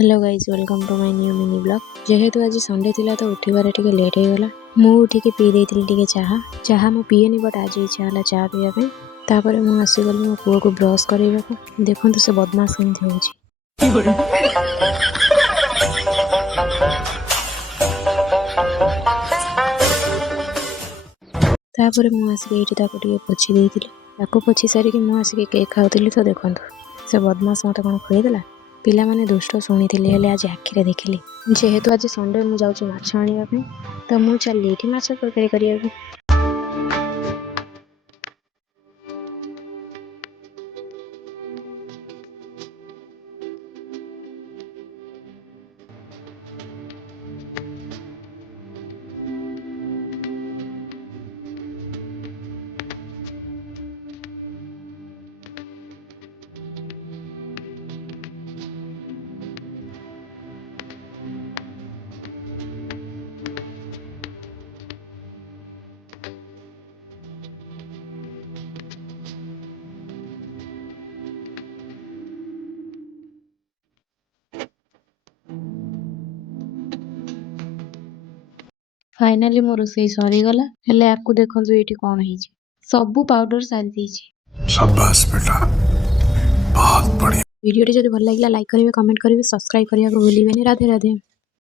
Hello guys welcome to my new mini blog. जेहेतु आज Sunday थिला तो उठिबार टिके लेट हो गला। मु उठिके पी देइतिल टिके चाहा मु पिएनी बट आज इच्छा होला चाहा पिया पे। तापर मु आसी गली मो पुओ को ब्रश करैबा को। देखंतु से बदमाश केमथि होउची। तापर मु आसी एठी ताको टिके पोछि देइतिल। ताको पोछि सारी कि मु आसी केक खाउतिली तो देखंतु से बदमाश मते कोन खोइ देला। पिला माने दुष्ट शुणिथिले हेले आज आखिरे देखिली। जेहेतु आज संडे मु जाउची माछ आनिबा पे तो मु चली एठी माछ तरकारी करिया पे। फाइनली मोर रोसई सरी गला हेले आकु देखंतु एठी कोन हिची। सबु पाउडर सारी दीची। शाबाश बेटा बहुत बढ़िया। वीडियो जदि भल लागिला लाइक करिवे कमेंट करिवे सब्सक्राइब करिया को भूलिबेनी। राधे राधे।